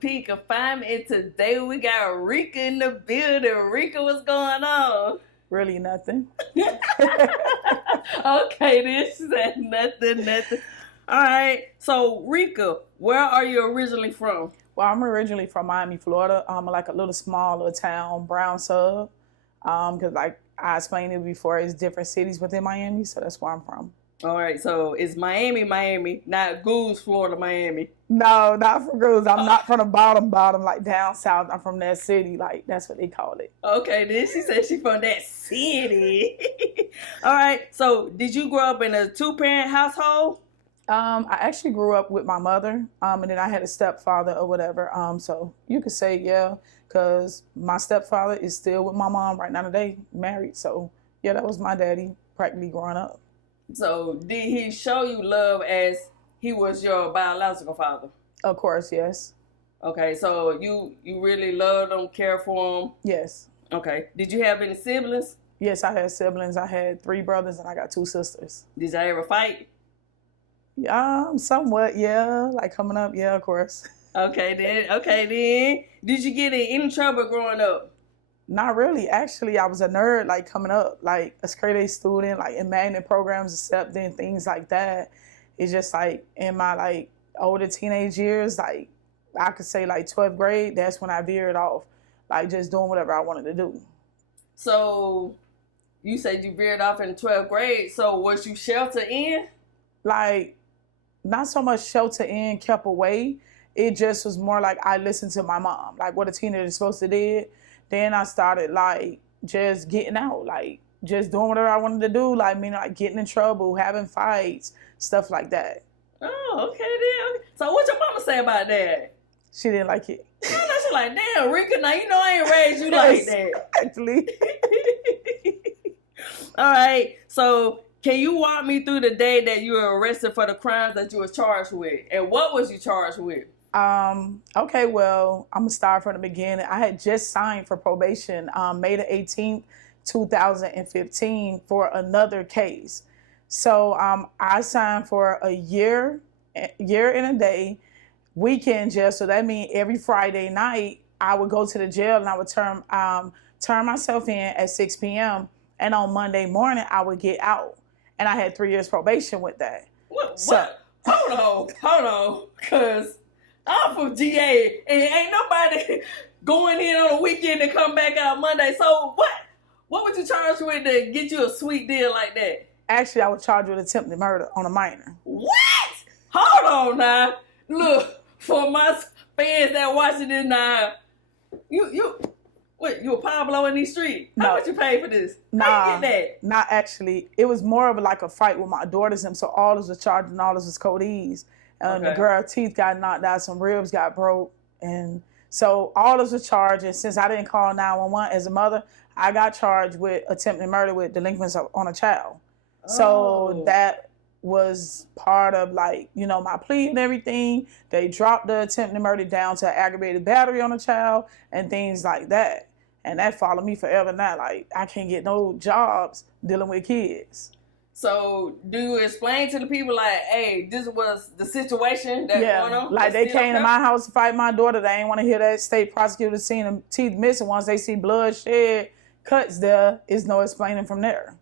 Peak Confinement, and today we got Rika in the building. Rika, what's going on? Really nothing. Okay, this said nothing. All right, so Rika, where are you originally from? Well, I'm originally from Miami, Florida. Like a little small little town, brown sub. Because like I explained it before, it's different cities within Miami, so that's where I'm from. All right, so it's Miami, not Goose, Florida, Miami. No, not from Goose. I'm not from the bottom, like down south. I'm from that city, like that's what they call it. Okay, then she said she from that city. All right, so did you grow up in a two-parent household? I actually grew up with my mother, and then I had a stepfather or whatever. So you could say yeah, because my stepfather is still with my mom right now today, married. So yeah, that was my daddy practically growing up. So did he show you love as he was your biological father? Of course, yes. Okay, so you really loved him, cared for him? Yes. Okay. Did you have any siblings? Yes, I had siblings. I had 3 brothers and I got 2 sisters. Did y'all ever fight? Somewhat, yeah. Like coming up, yeah, of course. Okay then. Did you get in any trouble growing up? Not really. Actually, I was a nerd, like coming up, like a straight A student, like in magnet programs, accepting things like that. It's just like in my like older teenage years, like I could say like 12th grade, that's when I veered off, like just doing whatever I wanted to do. So you said you veered off in 12th grade. So was you sheltered in? Like not so much shelter in, kept away. It just was more like I listened to my mom, like what a teenager is supposed to do. Then I started like just getting out, like just doing whatever I wanted to do, like like getting in trouble, having fights, stuff like that. Oh, okay then. So what your mama say about that? She didn't like it. I know she like, damn, Rika, now you know I ain't raised you like that. Actually. All right. So can you walk me through the day that you were arrested for the crimes that you was charged with? And what was you charged with? Okay, well, I'm gonna start from the beginning. I had just signed for probation May the 18th, 2015 for another case. So I signed for a year and a day, weekend jail. So that means every Friday night I would go to the jail and I would turn myself in at 6 p.m. And on Monday morning I would get out. And I had 3 years probation with that. What? Hold on, cause I'm from GA and ain't nobody going in on a weekend and come back out Monday. So what would you charge with to get you a sweet deal like that? Actually, I was charged with attempted murder on a minor. What? Hold on now. Look, for my fans that watching this now, you a Pablo in these streets? How much you pay for this? How you get that? Not actually. It was more of like a fight with my daughters and so all this was charged and all this was codees. And the girl's teeth got knocked out, some ribs got broke. And so all this was charged. And since I didn't call 911 as a mother, I got charged with attempted murder with delinquency on a child. Oh. So that was part of like, my plea and everything. They dropped the attempted murder down to aggravated battery on a child and things like that. And that followed me forever now. Like, I can't get no jobs dealing with kids. So, do you explain to the people, like, hey, this was the situation that going on? Like, they came to my house to fight my daughter. They ain't want to hear that state prosecutor seeing them teeth missing. Once they see blood shed, cuts there, is no explaining from there.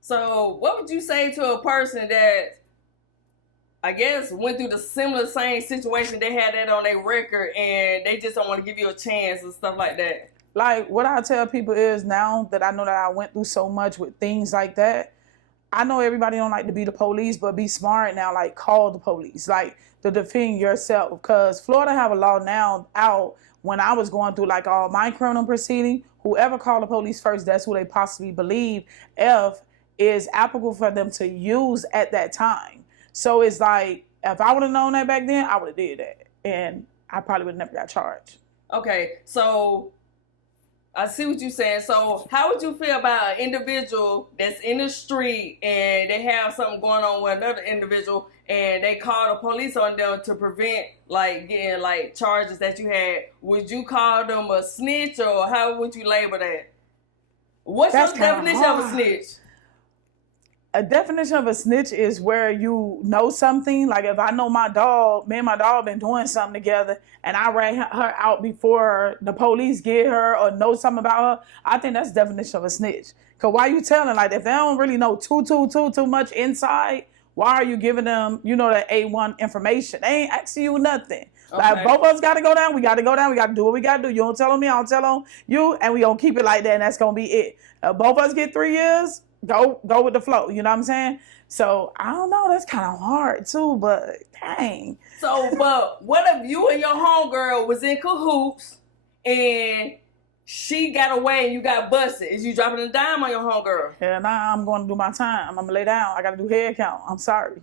So, what would you say to a person that, I guess, went through the same situation, they had that on their record, and they just don't want to give you a chance and stuff like that? Like, what I tell people is now that I know that I went through so much with things like that, I know everybody don't like to be the police, but be smart now, like call the police, like to defend yourself. Because Florida have a law now out when I was going through like all my criminal proceeding, whoever called the police first, that's who they possibly believe is applicable for them to use at that time. So it's like, if I would have known that back then, I would have did that. And I probably would have never got charged. Okay, so I see what you're saying. So how would you feel about an individual that's in the street and they have something going on with another individual and they call the police on them to prevent like getting like charges that you had? Would you call them a snitch or how would you label that? What's your definition of a snitch? A definition of a snitch is where you know something. Like if I know my dog, me and my dog been doing something together, and I ran her out before the police get her or know something about her, I think that's the definition of a snitch. Cause why you telling? Like if they don't really know too much inside, why are you giving them, you know, that A1 information? They ain't asking you nothing. Okay. Like both of us got to go down. We got to go down. We got to do what we got to do. You don't tell on me. I don't tell on you, and we gonna keep it like that. And that's gonna be it. Both of us get 3 years. Go with the flow. You know what I'm saying? So I don't know. That's kind of hard too. But dang. So, but what if you and your homegirl was in cahoots and she got away and you got busted? Is you dropping a dime on your homegirl? Yeah, nah, I'm going to do my time. I'm going to lay down. I got to do head count. I'm sorry.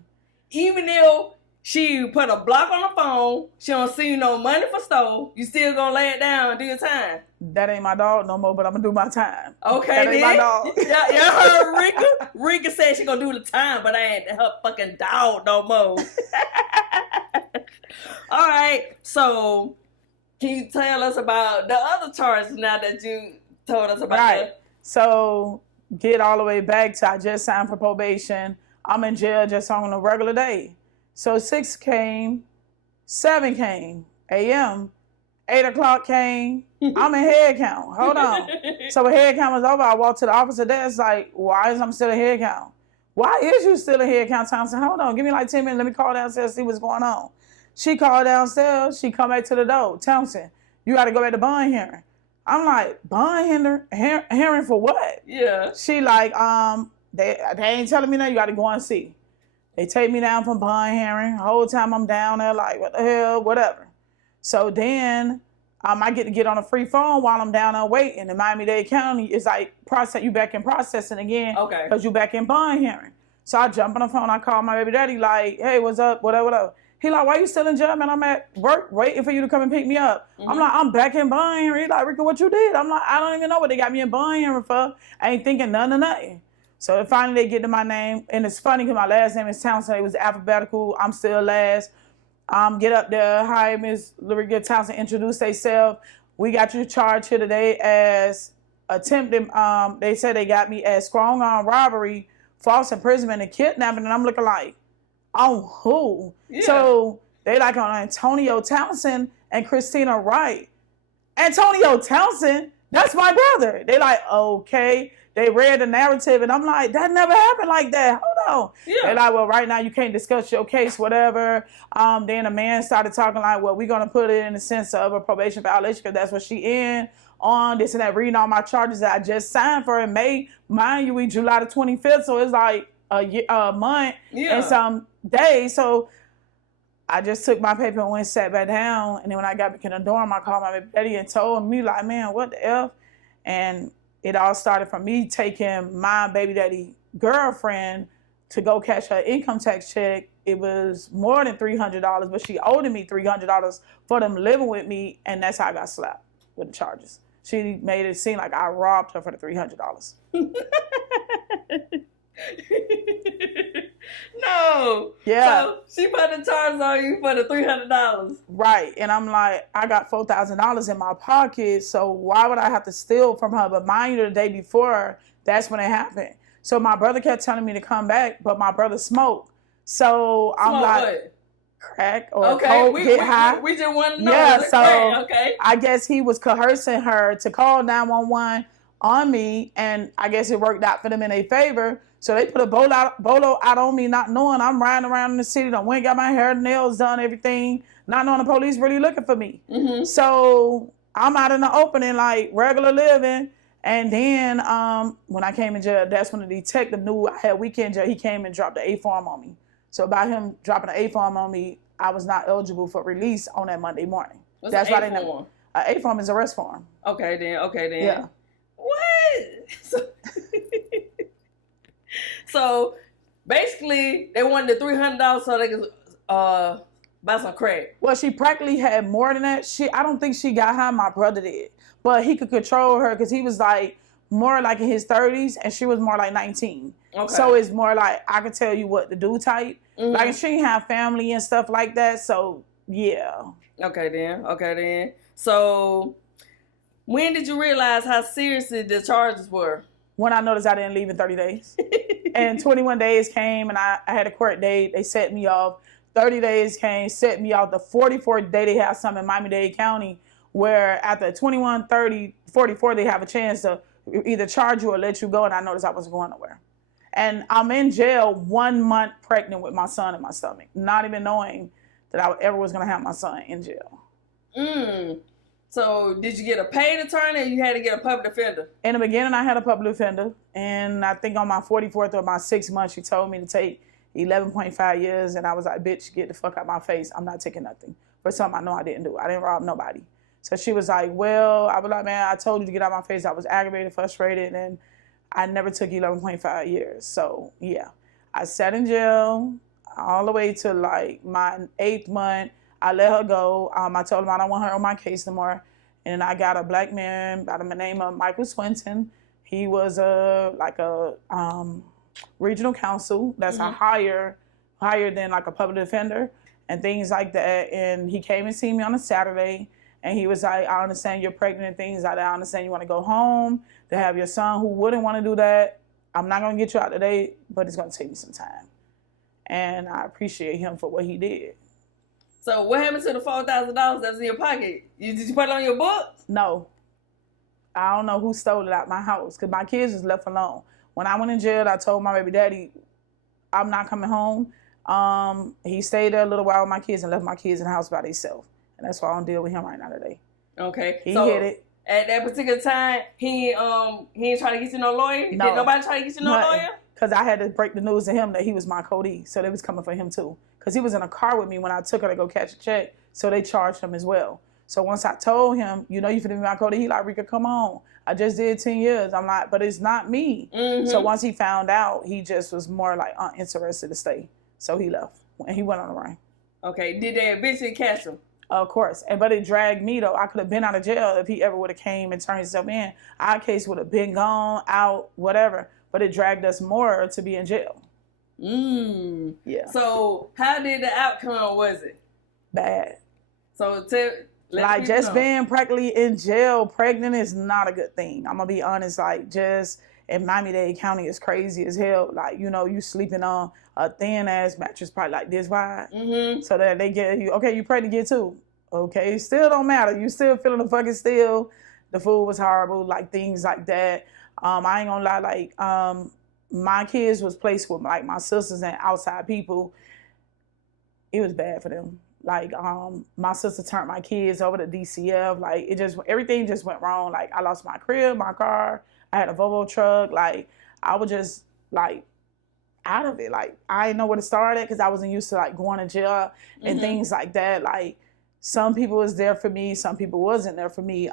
Even if she put a block on the phone, she don't see no money for stole, you still going to lay it down and do your time? That ain't my dog no more, but I'm going to do my time. Okay, that then. Ain't my dog. Y'all heard Rika? Rika said she going to do the time, but I ain't her fucking dog no more. All right, so can you tell us about the other charges now that you told us about? Right. So get all the way back to I just signed for probation. I'm in jail just on a regular day. So 6 came, 7 came, a.m., 8 o'clock came. I'm in head count. Hold on. So when head count was over, I walked to the officer desk like, why is I'm still in head count? Why is you still in head count? Thompson, hold on. Give me like 10 minutes. Let me call downstairs, see what's going on. She called downstairs. She come back to the door. Thompson, you got to go back to bond hearing. I'm like, bond hearing for what? Yeah. She like, they ain't telling me nothing. You got to go and see. They take me down from bond hearing. The whole time I'm down there like, what the hell, whatever. So then I get on a free phone while I'm down there waiting. In Miami-Dade County, it's like, you back in processing again. Okay. Because you back in bond hearing. So I jump on the phone. I call my baby daddy like, hey, what's up, whatever. He like, why you still in jail, man? I'm at work waiting for you to come and pick me up. Mm-hmm. I'm like, I'm back in bond hearing. He like, Rika, what you did? I'm like, I don't even know what they got me in bond hearing for. I ain't thinking none of nothing. So finally they get to my name. And it's funny because my last name is Townsend. It was alphabetical. I'm still last. Get up there. Hi, Miss Rika Townsend. Introduce themselves. We got you charged here today as attempted. They said they got me as strong arm robbery, false imprisonment, and kidnapping. And I'm looking like, on who? Yeah. So they like on Antonio Townsend and Christina Wright. Antonio Townsend, that's my brother. They like, okay. They read the narrative and I'm like, that never happened like that. Hold on. Yeah. They're like, well, right now you can't discuss your case, whatever. Then a man started talking like, well, we're going to put it in the sense of a probation violation because that's what she in on this and that, reading all my charges that I just signed for in May. Mind you, we July the 25th. So it's like a month and some days. So I just took my paper and went sat back down. And then when I got back in the dorm, I called my baby daddy and told me like, man, what the F? And it all started from me taking my baby daddy girlfriend to go cash her income tax check. It was more than $300, but she owed me $300 for them living with me. And that's how I got slapped with the charges. She made it seem like I robbed her for the $300. No. Yeah. So she put the charges on you for the $300. Right. And I'm like, I got $4,000 in my pocket, so why would I have to steal from her? But mind you, the day before, that's when it happened. So my brother kept telling me to come back, but my brother smoked. So I'm like, what? Crack or coke, get high. We just want to know. Yeah, so okay. I guess he was coercing her to call 911 on me, and I guess it worked out for them in their favor. So they put a bolo out on me, not knowing I'm riding around in the city. Done went, got my hair, nails done, everything. Not knowing the police really looking for me. Mm-hmm. So I'm out in the opening, like regular living. And then when I came in jail, that's when the detective knew I had weekend jail. He came and dropped the A-form on me. So by him dropping the A-form on me, I was not eligible for release on that Monday morning. What's an A-form? A-form is arrest form. Okay, then. Yeah. What? So basically, they wanted the $300 so they could buy some crack. Well, she practically had more than that. I don't think she got high. My brother did, but he could control her because he was like more like in his 30s and she was more like 19. Okay. So it's more like I could tell you what to do type. Mm-hmm. Like she didn't have family and stuff like that. So yeah. Okay then. So when did you realize how serious the charges were? When I noticed I didn't leave in 30 days. And 21 days came, and I had a court date. They set me off. 30 days came, set me off. The 44th day, they have some in Miami-Dade County, where after 21, 30, 44, they have a chance to either charge you or let you go, and I noticed I wasn't going nowhere. And I'm in jail 1 month pregnant with my son in my stomach, not even knowing that I ever was going to have my son in jail. So did you get a paid attorney or you had to get a public defender? In the beginning, I had a public defender. And I think on my 44th or my 6th month, she told me to take 11.5 years. And I was like, bitch, get the fuck out my face. I'm not taking nothing for something I know I didn't do. I didn't rob nobody. So she was like, well, I was like, man, I told you to get out my face. I was aggravated, frustrated, and I never took 11.5 years. So, yeah. I sat in jail all the way to like my 8th month. I let her go. I told him I don't want her on my case no more. And I got a black man by the name of Michael Swinton. He was a regional counsel. That's a higher than like a public defender and things like that. And he came and seen me on a Saturday. And he was like, I understand you're pregnant and things like that. I understand you want to go home to have your son who wouldn't want to do that. I'm not going to get you out today, but it's going to take me some time. And I appreciate him for what he did. So what happened to the $4,000 that's in your pocket? Did you put it on your books? No. I don't know who stole it out my house because my kids was left alone. When I went in jail, I told my baby daddy, I'm not coming home. He stayed there a little while with my kids and left my kids in the house by themselves. And that's why I don't deal with him right now today. Okay. He hit it. At that particular time, he ain't trying to get you no lawyer? No. Did nobody try to get you no lawyer? Because I had to break the news to him that he was my codee. So they was coming for him too. Because he was in a car with me when I took her to go catch a check. So they charged him as well. So once I told him, you finna be my codee, he like, Rika, come on. I just did 10 years. I'm like, but it's not me. So once he found out, he just was more like uninterested to stay. So he left. And he went on the run. Okay. Did they eventually catch him? Of course. But it dragged me, though. I could have been out of jail if he ever would have came and turned himself in. Our case would have been gone, out, whatever. But it dragged us more to be in jail. Yeah. So how did the outcome was it? Bad. So like just being practically in jail, pregnant is not a good thing. I'm going to be honest. Like just in Miami-Dade County is crazy as hell. Like, you sleeping on a thin ass mattress probably like this wide. So that they get you, okay, you pregnant, get two. Okay, still don't matter. You still feeling the fucking still. The food was horrible, like things like that. I ain't gonna lie, like my kids was placed with like my sisters and outside people. It was bad for them. Like my sister turned my kids over to DCF. Like everything just went wrong. Like I lost my crib, my car. I had a Volvo truck. Like I was just like out of it. Like I didn't know where to start at because I wasn't used to like going to jail and things like that. Like some people was there for me, some people wasn't there for me.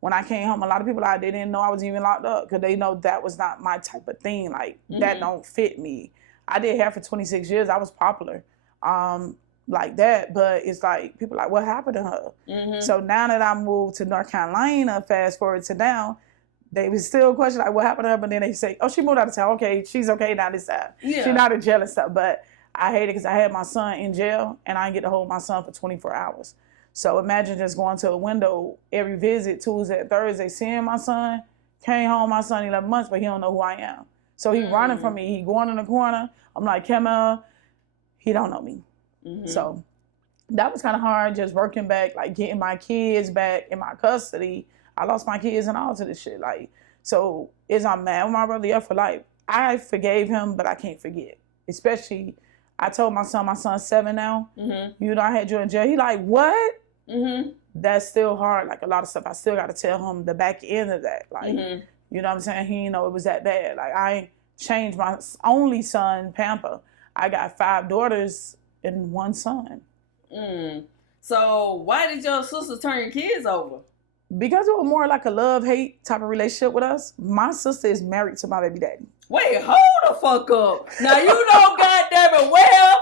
When I came home, a lot of people they didn't know I was even locked up because they know that was not my type of thing. Like that don't fit me. I did hair for 26 years. I was popular like that, but it's like people like, what happened to her? So now that I moved to North Carolina, fast forward to now, they was still question like, what happened to her? But then they say, oh, she moved out of town. Okay, she's okay now this time. She's not in jail and stuff. But I hate it because I had my son in jail and I didn't get to hold my son for 24 hours. So imagine just going to a window every visit, Tuesday and Thursday, seeing my son, came home, my son 11 months, but he don't know who I am. So he running from me. He going in the corner. I'm like, come on. He don't know me. So that was kind of hard, just working back, like getting my kids back in my custody. I lost my kids and all to this shit. Like, so I'm mad with my brother? Yeah, for life. I forgave him, but I can't forget. Especially, I told my son's 7 now. I had you in jail. He like, what? That's still hard. Like a lot of stuff, I still got to tell him the back end of that. Like, you know what I'm saying? He didn't know it was that bad. Like I changed my only son, Pampa. I got 5 daughters and 1 son. So why did your sister turn your kids over? Because it was more like a love-hate type of relationship with us. My sister is married to my baby daddy. Wait, hold the fuck up. Now you know goddamn it well,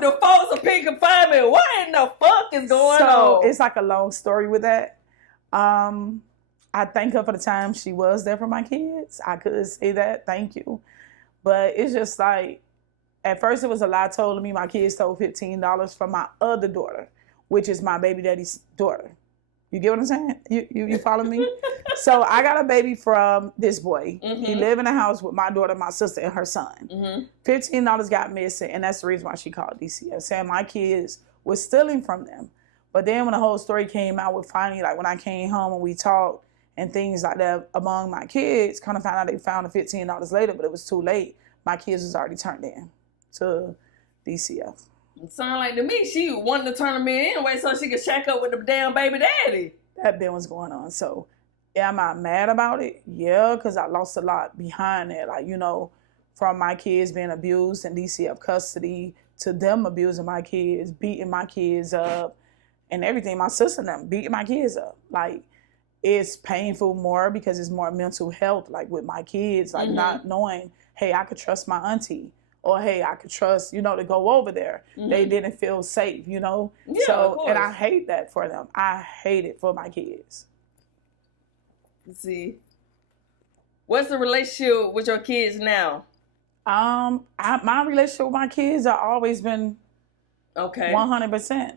the folks are picking Confinement. What in the fuck is going on? So it's like a long story with that. I thank her for the time she was there for my kids. I could say that, thank you. But it's just like, at first it was a lie told to me. My kids stole $15 from my other daughter, which is my baby daddy's daughter. You get what I'm saying? You follow me? So I got a baby from this boy. Mm-hmm. He live in a house with my daughter, my sister, and her son. Mm-hmm. $15 got missing, and that's the reason why she called DCF, saying my kids were stealing from them. But then when the whole story came out, with finally, like when I came home and we talked and things like that among my kids, kind of found out they found the $15 later, but it was too late. My kids was already turned in to DCF. It sound like to me she wanted to turn them in anyway so she could shack up with the damn baby daddy. That been what's going on. So, am I mad about it? Yeah, because I lost a lot behind it. Like, you know, from my kids being abused in DCF custody to them abusing my kids, beating my kids up, and everything. My sister and them beating my kids up. Like, it's painful more because it's more mental health, like with my kids, like not knowing, hey, I could trust my auntie. Or, hey, I could trust, you know, to go over there. They didn't feel safe, you know? Yeah, so, and I hate that for them. I hate it for my kids. Let's see. What's the relationship with your kids now? My relationship with my kids have always been 100%.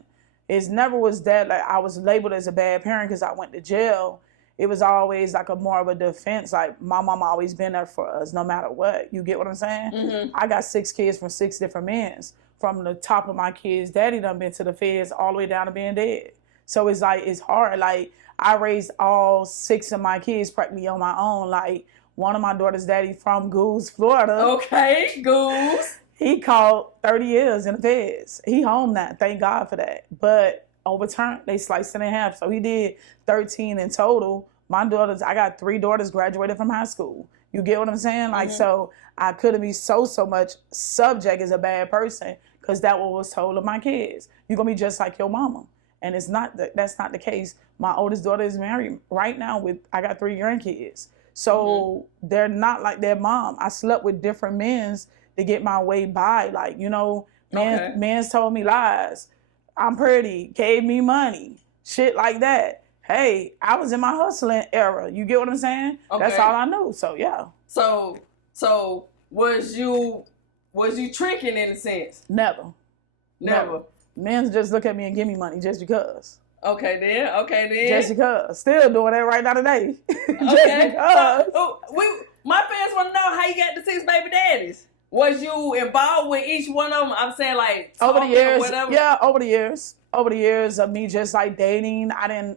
It's never was that, like, I was labeled as a bad parent because I went to jail. It was always like a more of a defense. Like, my mom always been there for us no matter what. You get what I'm saying? I got 6 kids from 6 different men. From the top of my kids, daddy done been to the feds all the way down to being dead. So it's like, it's hard. Like, I raised all 6 of my kids practically on my own. Like, one of my daughter's daddy from Goose, Florida. Okay, Goose. He called 30 years in the feds. He home now. Thank God for that. But overturned, they sliced it in half. So he did 13 in total. My daughters, I got 3 daughters graduated from high school. You get what I'm saying? Like, so I couldn't be so much subject as a bad person because that what was told of my kids. You're going to be just like your mama. And it's not that's not the case. My oldest daughter is married right now I got 3 grandkids. So they're not like their mom. I slept with different men to get my way by. Like, you know, men told me lies. I'm pretty, gave me money, shit like that. Hey, I was in my hustling era. You get what I'm saying? Okay. That's all I knew. So yeah. So was you tricking in a sense? Never. Men just look at me and give me money just because. Okay then. Just because. Still doing that right now today. Just because. So, my fans want to know how you got the 6 baby daddies. Was you involved with each one of them? I'm saying, like, over the years, whatever? Yeah, over the years of me just like dating, I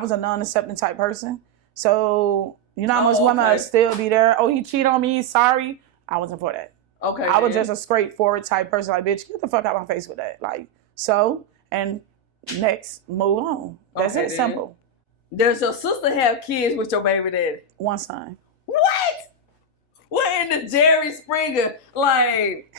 was a non-accepting type person. So, you know how much women still be there. Oh, he cheated on me, sorry. I wasn't for that. Okay. I was just a straightforward type person, like, bitch, get the fuck out of my face with that. Like, so, and next, move on. That's it, simple. Does your sister have kids with your baby daddy? 1 son. What? What in the Jerry Springer? Like,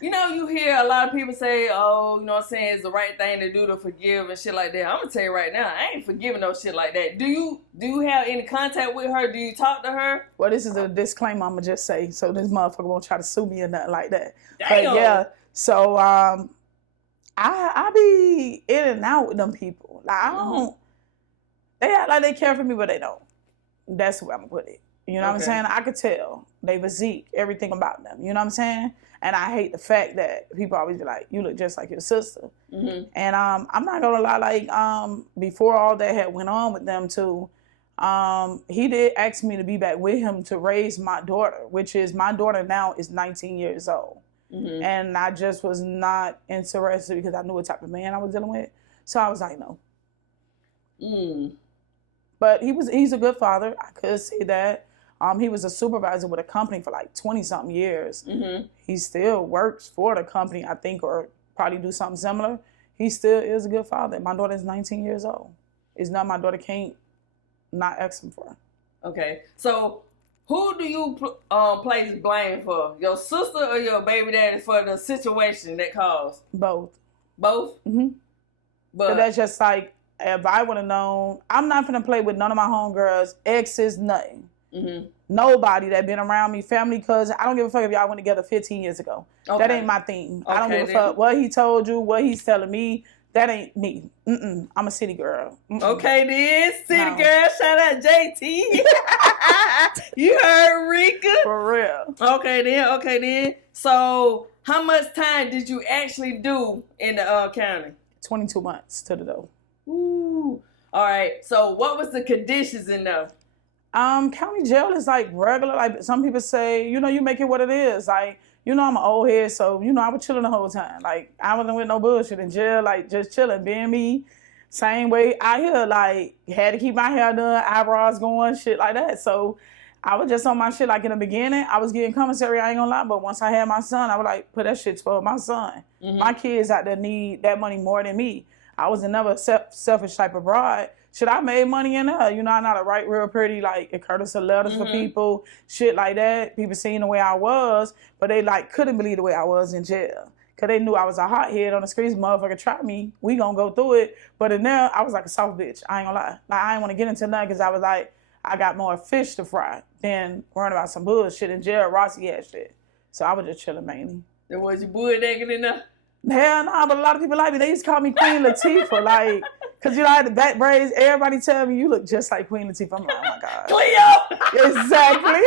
you know, you hear a lot of people say, oh, you know what I'm saying, it's the right thing to do to forgive and shit like that. I'm going to tell you right now, I ain't forgiving no shit like that. Do you have any contact with her? Do you talk to her? Well, this is a disclaimer I'm going to just say, so this motherfucker won't try to sue me or nothing like that. Damn. But yeah, so I be in and out with them people. Like, I don't, they act like they care for me, but they don't. That's where I'm going to put it. You know what I'm saying? I could tell. They physique, everything about them. You know what I'm saying? And I hate the fact that people always be like, you look just like your sister. And I'm not going to lie, like, before all that had went on with them too, he did ask me to be back with him to raise my daughter, which is, my daughter now is 19 years old. And I just was not interested because I knew what type of man I was dealing with. So I was like, no. But he's a good father. I could say that. He was a supervisor with a company for like 20-something years. He still works for the company, I think, or probably do something similar. He still is a good father. My daughter is 19 years old. It's not, my daughter can't not ask him for. Okay. So who do you place blame for? Your sister or your baby daddy for the situation that caused? Both. Both? But that's just like, if I would have known, I'm not going to play with none of my homegirls, exes, nothing. Nobody that been around me, family, cousin. I don't give a fuck if y'all went together 15 years ago. That ain't my thing. I don't give a fuck what he told you, what he's telling me. That ain't me. I'm a city girl. Okay, then. City girl. Shout out JT. You heard Rika. For real. Okay, then. So, how much time did you actually do in the county? 22 months to the door. All right. So what was the conditions in there? County jail is like regular. Like some people say, you know, you make it what it is. Like, you know, I'm an old head, so you know, I was chilling the whole time. Like, I wasn't with no bullshit in jail. Like, just chilling, being me. Same way out here. Like, had to keep my hair done, eyebrows going, shit like that. So, I was just on my shit. Like in the beginning, I was getting commissary. I ain't gonna lie, but once I had my son, I was like, put that shit toward my son. Mm-hmm. My kids out there need that money more than me. I was another selfish type of broad. Shit, I made money in her. You know, I know how to write real pretty, like, it courtesy letters for people, shit like that. People seeing the way I was, but they, like, couldn't believe the way I was in jail. Because they knew I was a hothead on the streets. Motherfucker, try me. We gonna go through it. But in there, I was like a soft bitch. I ain't gonna lie. Like, I ain't want to get into nothing because I was like, I got more fish to fry than worrying about some bullshit in jail. Rossi had shit. So I was just chilling mainly. There was you bull-dagging in there? Hell no, but a lot of people like me. They used to call me Queen Latifah, like, because, you know, I had the back braids. Everybody tell me, you look just like Queen Latifah. I'm like, oh, my God. Cleo! Exactly.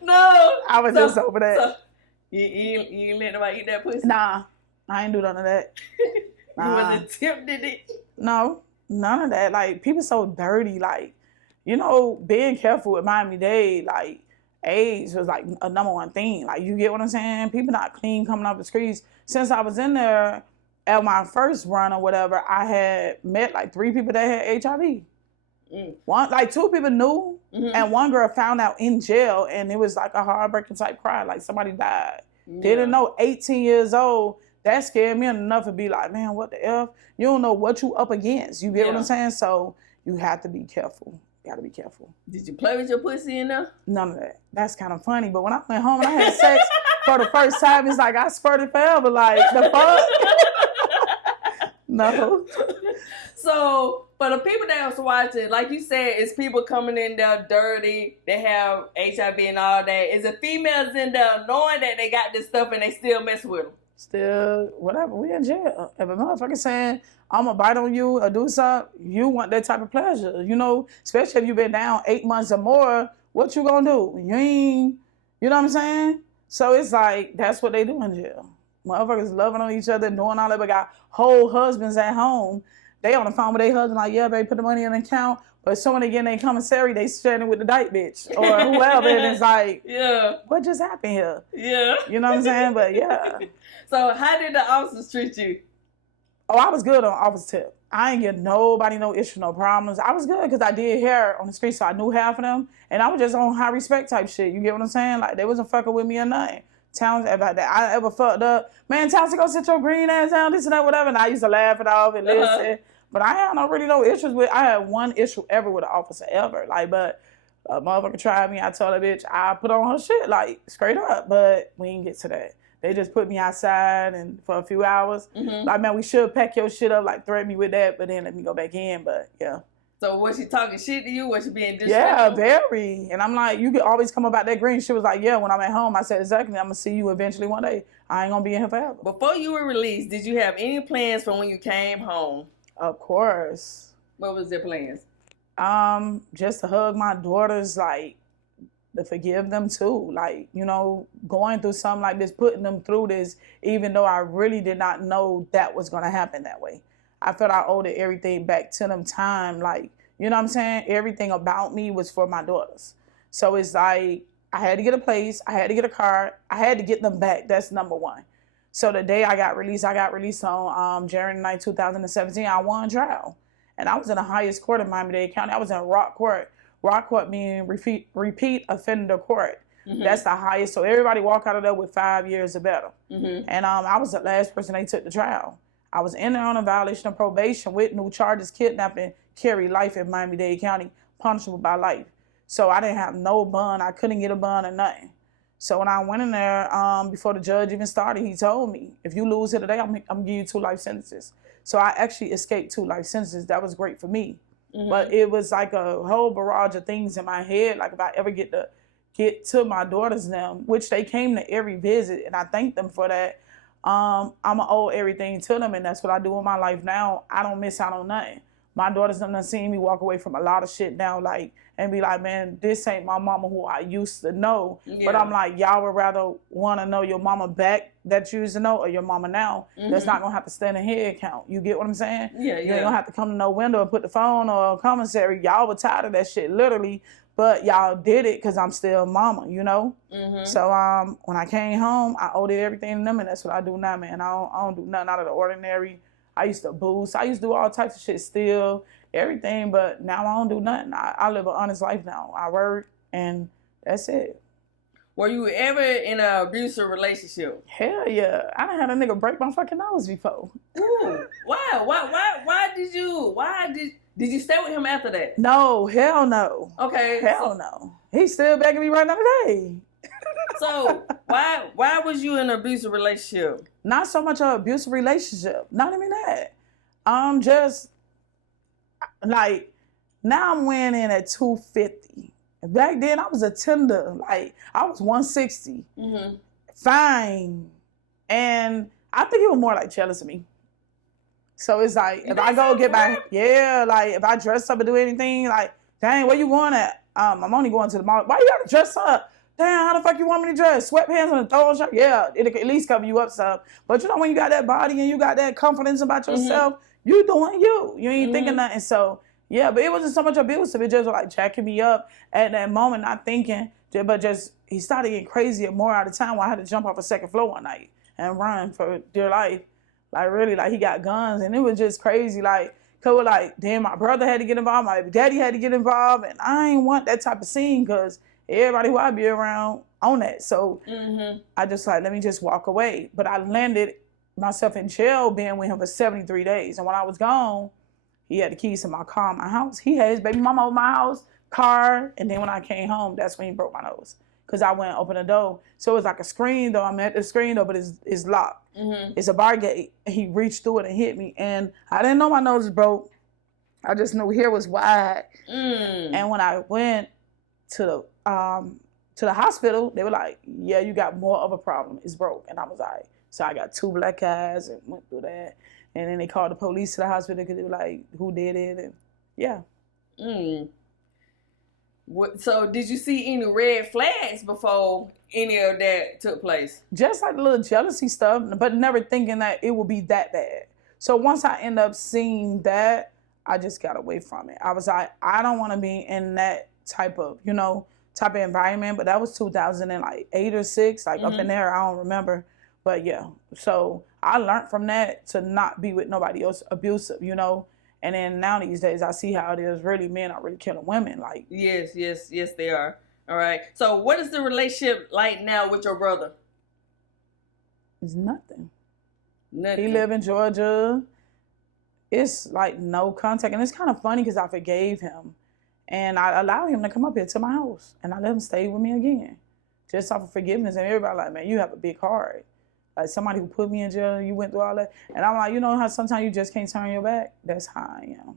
No. I was just over that. So, you ain't let nobody eat that pussy? Nah, I ain't do none of that. You wasn't tempted it? No, none of that. Like, people so dirty. Like, you know, being careful with Miami-Dade, like, AIDS was like a number one thing. Like, you get what I'm saying? People not clean coming off the streets. Since I was in there at my first run or whatever, I had met like 3 people that had HIV. One, like 2 people knew, and one girl found out in jail, and it was like a heartbreaking type cry, like somebody died. Yeah. Didn't know, 18 years old. That scared me enough to be like, man, what the F? You don't know what you up against. You get what I'm saying? So you have to be careful. Gotta be careful. Did you play with your pussy in there? None of that. That's kind of funny. But when I went home and I had sex for the first time, it's like I spurted forever. Like, the fuck? No. So, for the people that was watching, like you said, it's people coming in there dirty. They have HIV and all that. Is it females in there knowing that they got this stuff and they still mess with them? Still, whatever. We in jail. If a motherfucker saying, I'm going to bite on you or do something, you want that type of pleasure. You know, especially if you've been down 8 months or more, what you going to do? You ain't, you know what I'm saying? So it's like, that's what they do in jail. Motherfuckers loving on each other, doing all that, but got whole husbands at home. They on the phone with their husband like, yeah, babe, put the money in the account. But so when they get in their commissary, they standing with the dyke bitch or whoever. And it's like, what just happened here? Yeah. You know what I'm saying? But yeah. So how did the officers treat you? Oh, I was good on office tip. I ain't get nobody no issue, no problems. I was good because I did hair on the street, so I knew half of them. And I was just on high respect type shit. You get what I'm saying? Like, they wasn't fucking with me or nothing. Towns about that. I ever fucked up. Man, Towns, go sit your green ass down, this and that, whatever. And I used to laugh it off and listen. But I had no issues with, I had one issue ever with an officer ever. Like, but a motherfucker tried me. I told that bitch, I put on her shit, like, straight up. But we didn't get to that. They just put me outside and for a few hours. Like, man, we should pack your shit up, like, threaten me with that, but then let me go back in. But, yeah. So was she talking shit to you? Was she being disrespectful? Yeah, very. And I'm like, you could always come about that green. She was like, yeah, when I'm at home, I said, exactly, I'm going to see you eventually one day. I ain't going to be in here forever. Before you were released, did you have any plans for when you came home? Of course. What was their plans? Just to hug my daughters, like, to forgive them too. Like, you know, going through something like this, putting them through this, even though I really did not know that was going to happen that way. I felt I owed everything back to them time. Like, you know what I'm saying? Everything about me was for my daughters. So it's like, I had to get a place. I had to get a car. I had to get them back. That's number one. So the day I got released on January 9, 2017. I won trial. And I was in the highest court in Miami-Dade County. I was in Rock Court. Rock Court meaning repeat offender court. That's the highest. So everybody walk out of there with 5 years or better. And I was the last person they took to trial. I was in there on a violation of probation with new charges, kidnapping, carry life in Miami-Dade County, punishable by life. So I didn't have no bond. I couldn't get a bond or nothing. So when I went in there, before the judge even started, he told me, if you lose here today, I'm going to give you 2 life sentences. So I actually escaped 2 life sentences. That was great for me. But it was like a whole barrage of things in my head. Like if I ever get to my daughters now, which they came to every visit, and I thank them for that. I'm going to owe everything to them, and that's what I do in my life now. I don't miss out on nothing. My daughters done seen me walk away from a lot of shit now, like, and be like, man, this ain't my mama who I used to know. Yeah. But I'm like, y'all would rather want to know your mama back that you used to know or your mama now. That's not going to have to stand in head count. You get what I'm saying? Yeah. You ain't going to have to come to no window and put the phone or commissary. Y'all were tired of that shit, literally. But y'all did it because I'm still mama, you know? So when I came home, I owed it everything to them, and that's what I do now, man. I don't do nothing out of the ordinary. I used to boost. I used to do all types of shit still, everything, but now I don't do nothing. I live an honest life now. I work, and that's it. Were you ever in an abusive relationship? Hell yeah. I done had a nigga break my fucking nose before. Ooh. Why did you stay with him after that? No, hell no. Okay. Hell no. He's still begging me right now today. So why was you in an abusive relationship? Not so much an abusive relationship. Not even that. Just like now I'm weighing in at 250. Back then I was a tender. Like I was 160. Fine. And I think it was more like jealous of me. So it's like if I go get my like if I dress up and do anything, like, dang, where you going at? I'm only going to the mall. Why you gotta dress up? Damn, how the fuck you want me to dress? Sweatpants and a throw shirt? Yeah, it'll at least cover you up some. But you know when you got that body and you got that confidence about yourself, you doing you. You ain't thinking nothing. So yeah, but it wasn't so much abusive. It just was like jacking me up at that moment, not thinking. But just he started getting crazier more at a time where I had to jump off a second floor one night and run for dear life. Like really, like he got guns and it was just crazy. Like, cause like, damn, my brother had to get involved, my daddy had to get involved, and I ain't want that type of scene because everybody who I be around on that. So I just like, let me just walk away. But I landed myself in jail being with him for 73 days. And when I was gone, he had the keys to my car, my house. He had his baby mama over my house, car. And then when I came home, that's when he broke my nose. Because I went and opened the door. So it's like a screen door. I'm at the screen door, but it's locked. It's a bar gate. He reached through it and hit me. And I didn't know my nose was broke. I just knew here was wide. And when I went to the hospital, they were like, yeah, you got more of a problem. It's broke. And I was like, so I got 2 black eyes and went through that. And then they called the police to the hospital because they were like, who did it? And yeah. So did you see any red flags before any of that took place? Just like a little jealousy stuff, but never thinking that it would be that bad. So once I end up seeing that, I just got away from it. I was like, I don't want to be in that type of environment. But that was 2008 or 6, like up in there, I don't remember. But yeah, so I learned from that to not be with nobody else abusive, you know. And then now these days, I see how it is. Really, men are really killing women. Like yes, they are. All right. So, what is the relationship like now with your brother? It's nothing. He live in Georgia. It's like no contact, and it's kind of funny because I forgave him, and I allowed him to come up here to my house, and I let him stay with me again, just off of forgiveness. And everybody like, man, you have a big heart. Like somebody who put me in jail, you went through all that. And I'm like, you know how sometimes you just can't turn your back? That's how I am.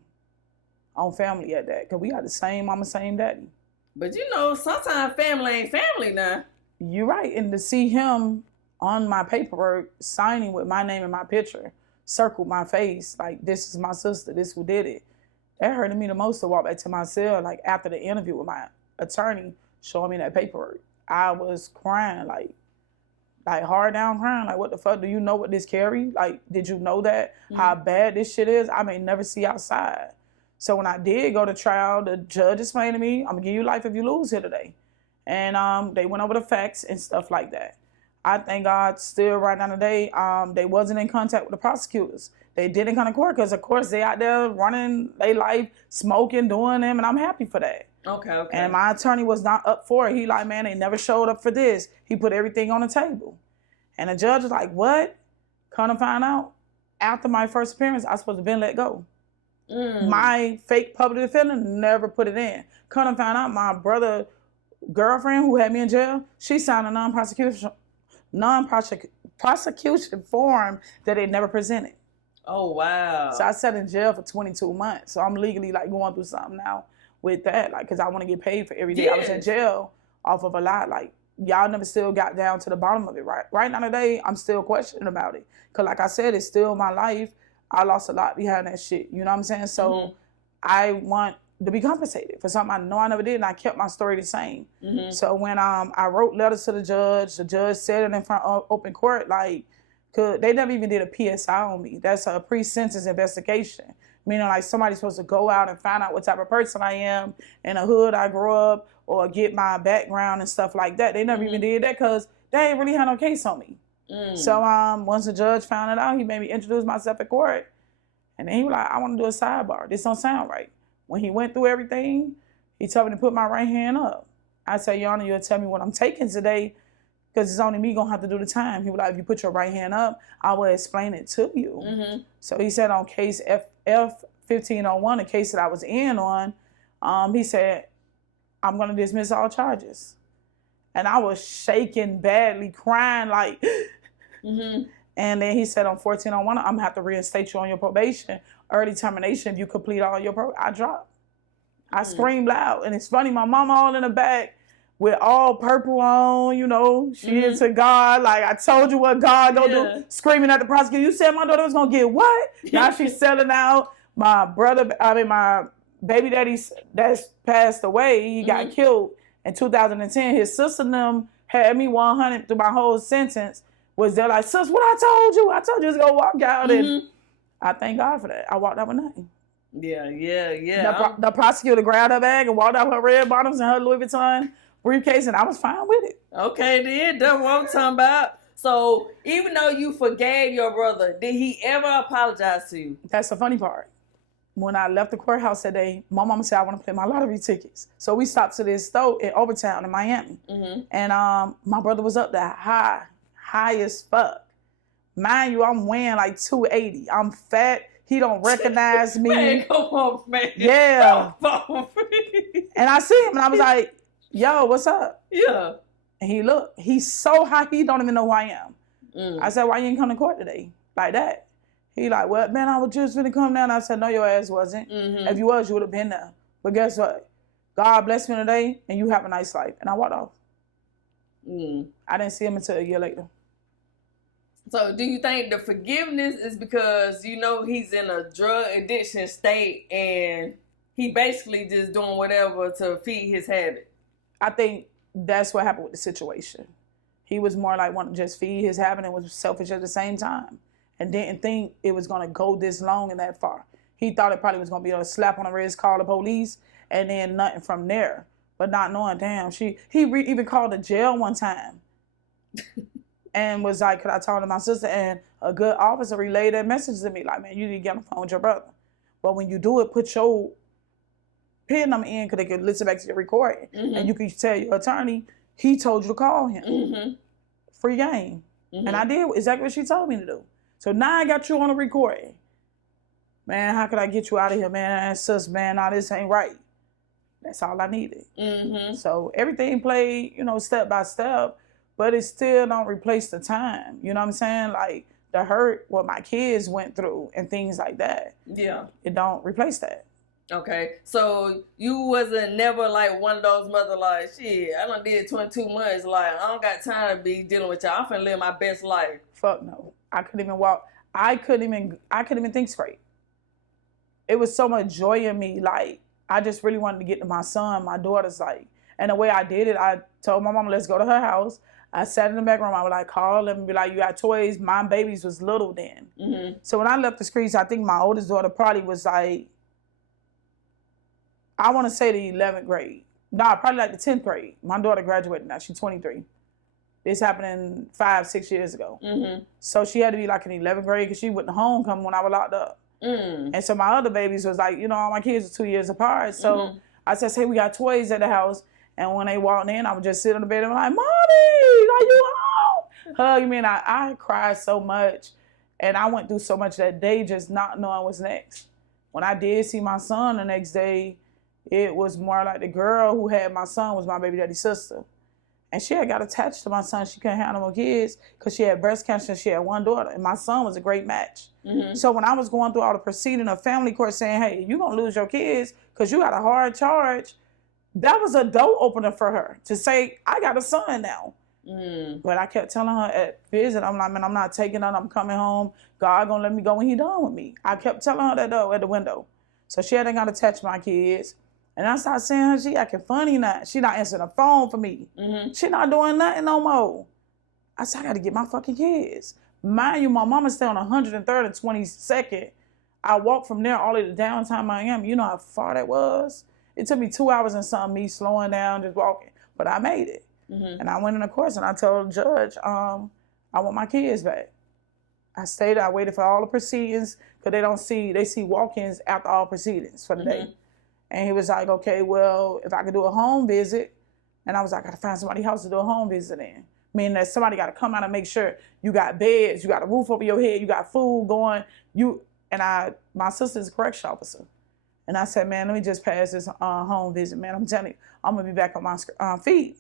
On family at that. Because we got the same mama, same daddy. But you know, sometimes family ain't family now. You're right. And to see him on my paperwork, signing with my name and my picture, circled my face, like, this is my sister, this who did it. That hurted me the most to walk back to my cell, like, after the interview with my attorney showing me that paperwork. I was crying, like hard down crying, like, what the fuck, do you know what this carry? Like, did you know that, how bad this shit is? I may never see outside. So when I did go to trial, the judge explained to me, I'm gonna give you life if you lose here today. And they went over the facts and stuff like that. I thank God still right now today, they wasn't in contact with the prosecutors. They didn't come to court because, of course, they out there running their life, smoking, doing them, and I'm happy for that. Okay. And my attorney was not up for it. He like, man, they never showed up for this. He put everything on the table. And the judge was like, what? Come to find out, after my first appearance, I was supposed to have been let go. My fake public defender never put it in. Come to find out, my brother girlfriend who had me in jail, she signed a non-prosecution form that they never presented. Oh, wow. So I sat in jail for 22 months. So I'm legally like going through something now with that, like, because I want to get paid for every day I was in jail off of a lot. Like, y'all never still got down to the bottom of it, right? Right now today, I'm still questioning about it. Because like I said, it's still my life. I lost a lot behind that shit. You know what I'm saying? So I want to be compensated for something I know I never did, and I kept my story the same. So when I wrote letters to the judge said it in front of open court, like, they never even did a PSI on me. That's a pre-sentence investigation. Meaning, like, somebody's supposed to go out and find out what type of person I am, in the hood I grew up, or get my background and stuff like that. They never even did that because they ain't really had no case on me. So once the judge found it out, he made me introduce myself at court. And then he was like, I want to do a sidebar. This don't sound right. When he went through everything, he told me to put my right hand up. I said, Your Honor, you'll tell me what I'm taking today, because it's only me going to have to do the time. He was like, if you put your right hand up, I will explain it to you. So he said on case F-1501, the case that I was in on, he said, I'm going to dismiss all charges. And I was shaking badly, crying like, And then he said on 1401, I'm going to have to reinstate you on your probation. Early termination, if you complete all your I dropped. I screamed loud. And it's funny, my mama all in the back with all purple on, you know, she into God. Like, I told you what God gonna do. Screaming at the prosecutor, you said my daughter was gonna get what? Now she's selling out. My baby daddy that's passed away, he got killed in 2010. His sister and them had me 100 through my whole sentence. Was there like, sis, what I told you? I told you to go walk out. And I thank God for that. I walked out with nothing. Yeah. The prosecutor grabbed her bag and walked out with her red bottoms and her Louis Vuitton briefcase, and I was fine with it. Okay, then. That's what I'm talking about. So, even though you forgave your brother, did he ever apologize to you? That's the funny part. When I left the courthouse that day, my mama said, I want to play my lottery tickets. So we stopped to this store in Overtown in Miami. And my brother was up there high as fuck. Mind you, I'm weighing like 280. I'm fat. He don't recognize me. Man, come on, man. Yeah. Come on. And I see him and I was like, yo, what's up? Yeah. And he looked, he's so high, he don't even know who I am. I said, why you ain't come to court today? Like that. He like, well, man, I was just gonna come down. I said, no, your ass wasn't. If you was, you would have been there. But guess what? God bless me today and you have a nice life. And I walked off. I didn't see him until a year later. So do you think the forgiveness is because, you know, he's in a drug addiction state and he basically just doing whatever to feed his habit? I think that's what happened with the situation. He was more like wanting to just feed his habit and was selfish at the same time and didn't think it was going to go this long and that far. He thought it probably was going to be a slap on the wrist, call the police, and then nothing from there. But not knowing, damn, he even called the jail one time. And was like, could I talk to my sister? And a good officer relayed that message to me. Like, man, you need to get on the phone with your brother. But when you do it, put your PIN number in because they can listen back to your recording. And you can tell your attorney, he told you to call him. Free game. And I did exactly what she told me to do. So now I got you on the recording. Man, how could I get you out of here, man? Sis, man, nah, this ain't right. That's all I needed. So everything played, you know, step by step. But it still don't replace the time. You know what I'm saying? Like the hurt, what my kids went through and things like that. Yeah. It don't replace that. Okay. So you wasn't never like one of those mothers like, shit, I done did 22 months. Like, I don't got time to be dealing with y'all. I'm finna live my best life. Fuck no. I couldn't even walk. I couldn't even think straight. It was so much joy in me. Like, I just really wanted to get to my son, my daughter's like, and the way I did it, I told my mama, let's go to her house. I sat in the back room. I would like call them and be like, you got toys? My babies was little then. So when I left the streets, I think my oldest daughter probably was like, I want to say the 11th grade. Nah, probably like the 10th grade. My daughter graduated now. She's 23. This happened 5-6 years ago. So she had to be like in 11th grade because she went to homecoming when I was locked up. And so my other babies was like, you know, all my kids are 2 years apart. So I said, hey, we got toys at the house. And when they walked in, I would just sit on the bed and be like, Mommy, are you home? Hug me. And I cried so much. And I went through so much that day just not knowing what's next. When I did see my son the next day, it was more like the girl who had my son was my baby daddy's sister. And she had got attached to my son. She couldn't have no more kids because she had breast cancer and she had one daughter. And my son was a great match. So when I was going through all the proceeding of family court saying, hey, you're going to lose your kids because you got a hard charge, that was a door opener for her to say, I got a son now. But I kept telling her at visit, I'm like, man, I'm not taking her. I'm coming home. God gonna let me go when he done with me. I kept telling her that though at the window. So she hadn't got to touch my kids. And I started seeing her, she acting funny now. She not answering the phone for me. She not doing nothing no more. I said, I got to get my fucking kids. Mind you, my mama stay on 103rd and 22nd. I walked from there all the way to downtown Miami. You know how far that was? It took me 2 hours and something, me slowing down, just walking. But I made it. And I went in the course and I told the judge, I want my kids back. I stayed there, I waited for all the proceedings, because they see walk-ins after all proceedings for the day. And he was like, okay, well, if I could do a home visit, and I was like, I gotta find somebody's house to do a home visit in. Meaning that somebody gotta come out and make sure you got beds, you got a roof over your head, you got food going. My sister's a correction officer. And I said, man, let me just pass this home visit, man. I'm telling you, I'm gonna be back on my feet.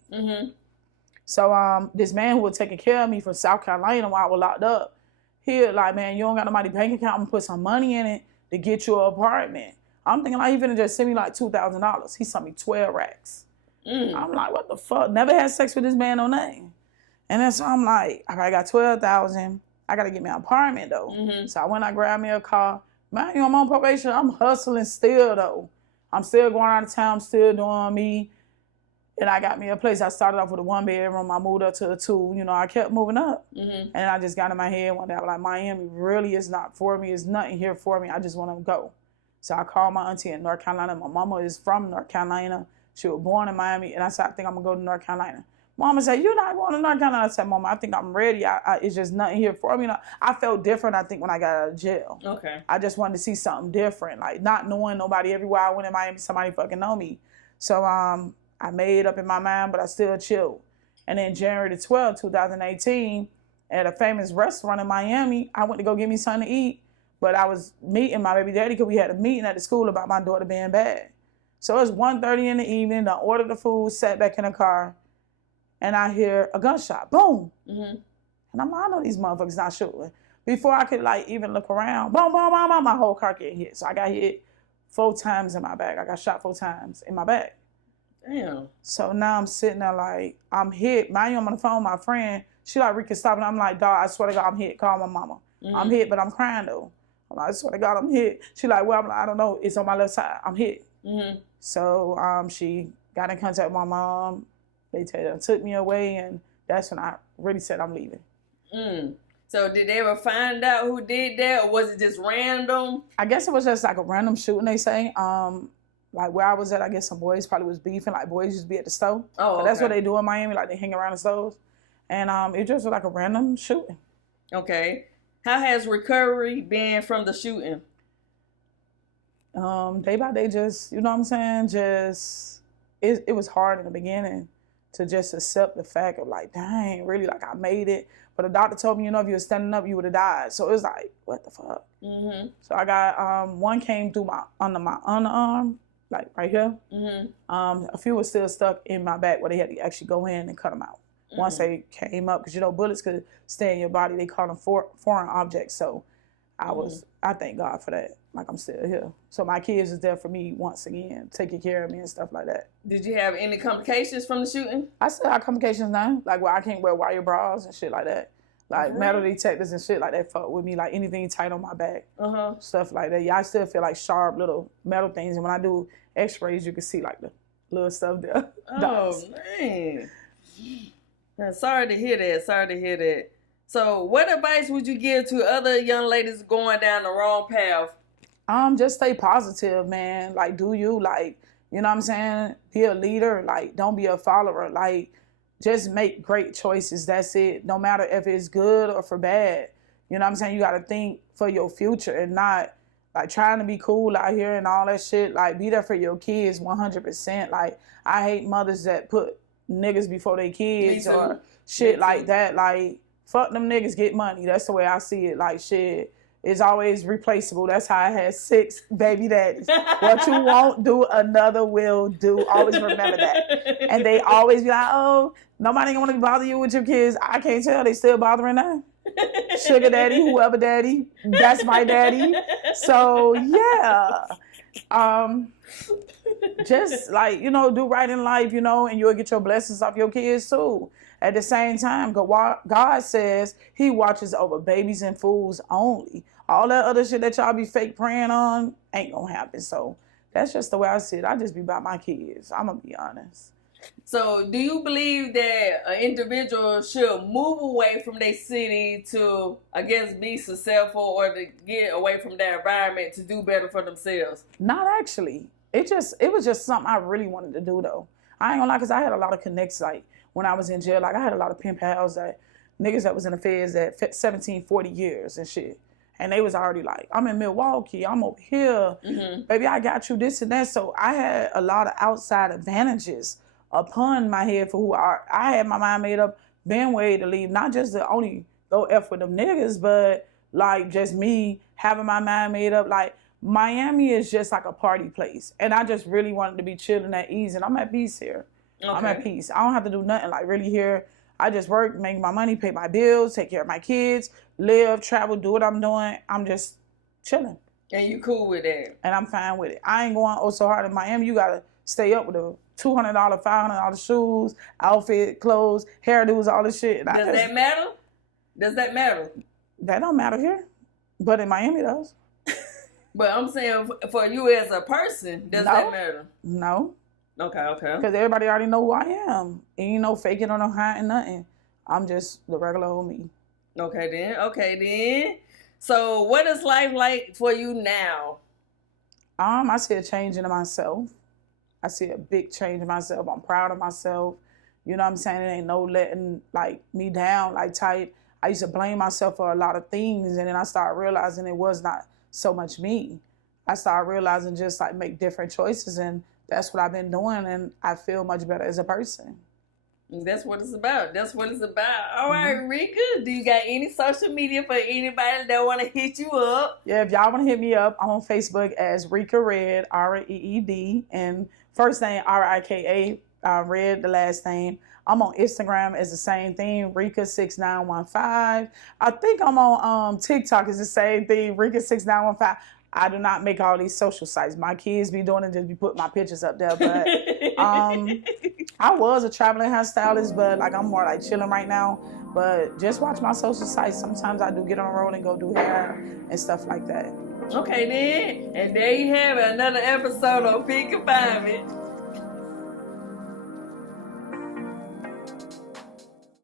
So this man who was taking care of me from South Carolina while I was locked up, he was like, man, you don't got nobody bank account, I'm gonna put some money in it to get you an apartment. I'm thinking like he finna just send me like $2,000. He sent me 12 racks. I'm like, what the fuck? Never had sex with this man, no name. And then so I'm like, all right, I got 12,000. I gotta get me an apartment though. So I went, I grabbed me a car. Man, I'm on probation. I'm hustling still though. I'm still going out of town, still doing me. And I got me a place. I started off with a 1-bedroom. I moved up to a 2. You know, I kept moving up. And I just got in my head one day. I was like, Miami really is not for me. It's nothing here for me. I just want to go. So I called my auntie in North Carolina. My mama is from North Carolina. She was born in Miami. And I said, I think I'm going to go to North Carolina. Mama said, you're not going to North Carolina. I said, Mama, I think I'm ready. It's just nothing here for me. I felt different, I think, when I got out of jail. Okay. I just wanted to see something different. Like, not knowing nobody. Everywhere I went in Miami, somebody fucking know me. So I made up in my mind, but I still chilled. And then January the 12th, 2018, at a famous restaurant in Miami, I went to go get me something to eat. But I was meeting my baby daddy because we had a meeting at the school about my daughter being bad. So it was 1:30 in the evening. I ordered the food, sat back in the car, and I hear a gunshot. Boom. And I'm like, I know these motherfuckers not shooting. Before I could like even look around, boom, boom, boom, boom, my whole car getting hit. So I got hit 4 times in my back. I got shot 4 times in my back. Damn. So now I'm sitting there like, I'm hit. Mind you, I'm on the phone with my friend. She like, Rika, stop. And I'm like, dog, I swear to God, I'm hit. Call my mama. I'm hit, but I'm crying though. I'm like, I swear to God, I'm hit. She like, well, I'm like, I don't know. It's on my left side. I'm hit. So she got in contact with my mom. They took me away, and that's when I really said I'm leaving. So did they ever find out who did that, or was it just random? I guess it was just like a random shooting, they say. Like where I was at, I guess some boys probably was beefing. Like boys used to be at the store. Oh, okay. That's what they do in Miami. Like they hang around the stores. And it just was like a random shooting. Okay. How has recovery been from the shooting? Day by day, just, you know what I'm saying? Just, it was hard in the beginning to just accept the fact of like, dang, really, like I made it. But the doctor told me, you know, if you were standing up, you would have died. So it was like, what the fuck? So I got, one came through under my underarm, like right here. A few were still stuck in my back where they had to actually go in and cut them out. Once they came up, because you know bullets could stay in your body. They call them foreign objects. So I thank God for that. Like I'm still here. So my kids is there for me once again, taking care of me and stuff like that. Did you have any complications from the shooting? I still have complications now, like where I can't wear wire bras and shit like that. Like metal detectors and shit like that fuck with me. Like anything tight on my back, stuff like that. Yeah, I still feel like sharp little metal things. And when I do X-rays, you can see like the little stuff there. Oh man. Sorry to hear that. So what advice would you give to other young ladies going down the wrong path? Just stay positive, man. Like, do you, like, you know what I'm saying? Be a leader. Like, don't be a follower. Like, just make great choices. That's it. No matter if it's good or for bad. You know what I'm saying? You got to think for your future and not, like, trying to be cool out here and all that shit. Like, be there for your kids 100%. Like, I hate mothers that put niggas before their kids or shit like that. Like, fuck them niggas, get money. That's the way I see it. Like, shit, it's always replaceable. That's how I had 6 baby daddies. What you won't do, another will do. Always remember that. And they always be like, oh, nobody want to bother you with your kids. I can't tell. They still bothering now. Sugar daddy, whoever daddy, that's my daddy. So, yeah. Just, like, you know, do right in life, you know, and you'll get your blessings off your kids, too. at the same time, God says he watches over babies and fools only. All that other shit that y'all be fake praying on ain't gonna happen. So that's just the way I see it. I just be about my kids. I'm gonna be honest. So do you believe that an individual should move away from their city to, I guess, be successful or to get away from their environment to do better for themselves? Not actually. It was just something I really wanted to do though. I ain't gonna lie, because I had a lot of connects, like when I was in jail. Like I had a lot of pen pals, that niggas that was in the feds that 17, 40 years and shit. And they was already like, I'm in Milwaukee, I'm over here. Mm-hmm. Baby, I got you this and that. So I had a lot of outside advantages upon my head for who I had my mind made up, been way to leave. Not just to only go F with them niggas, but like just me having my mind made up. Like Miami is just like a party place. And I just really wanted to be chilling at ease. And I'm at peace here. Okay. I'm at peace. I don't have to do nothing like really here. I just work, make my money, pay my bills, take care of my kids, live, travel, do what I'm doing. I'm just chilling. And you cool with that? And I'm fine with it. I ain't going so hard in Miami. You got to stay up with the $200, $500 shoes, outfit, clothes, hairdos, all this shit. Does that matter? Does that matter? That don't matter here. But in Miami, it does. But I'm saying for you as a person, does that matter? No. Okay. Because everybody already know who I am. Ain't no faking or no hiding nothing. I'm just the regular old me. Okay then. So what is life like for you now? I see a change in myself. I see a big change in myself. I'm proud of myself. You know what I'm saying? It ain't no letting like me down like tight. I used to blame myself for a lot of things, and then I started realizing it was not so much me. I started realizing just like make different choices, and that's what I've been doing, and I feel much better as a person. That's what it's about. All right, Rika, do you got any social media for anybody that want to hit you up? Yeah, if y'all want to hit me up, I'm on Facebook as Rika Red, Reed, and first name Rika, Red, the last name. I'm on Instagram as the same thing, Rika6915. I think I'm on TikTok is the same thing, Rika6915. I do not make all these social sites. My kids be doing it, just be putting my pictures up there. But I was a traveling hairstylist, but like I'm more like chilling right now. But just watch my social sites. Sometimes I do get on the road and go do hair and stuff like that. Okay then, and there you have it, another episode of Confinement.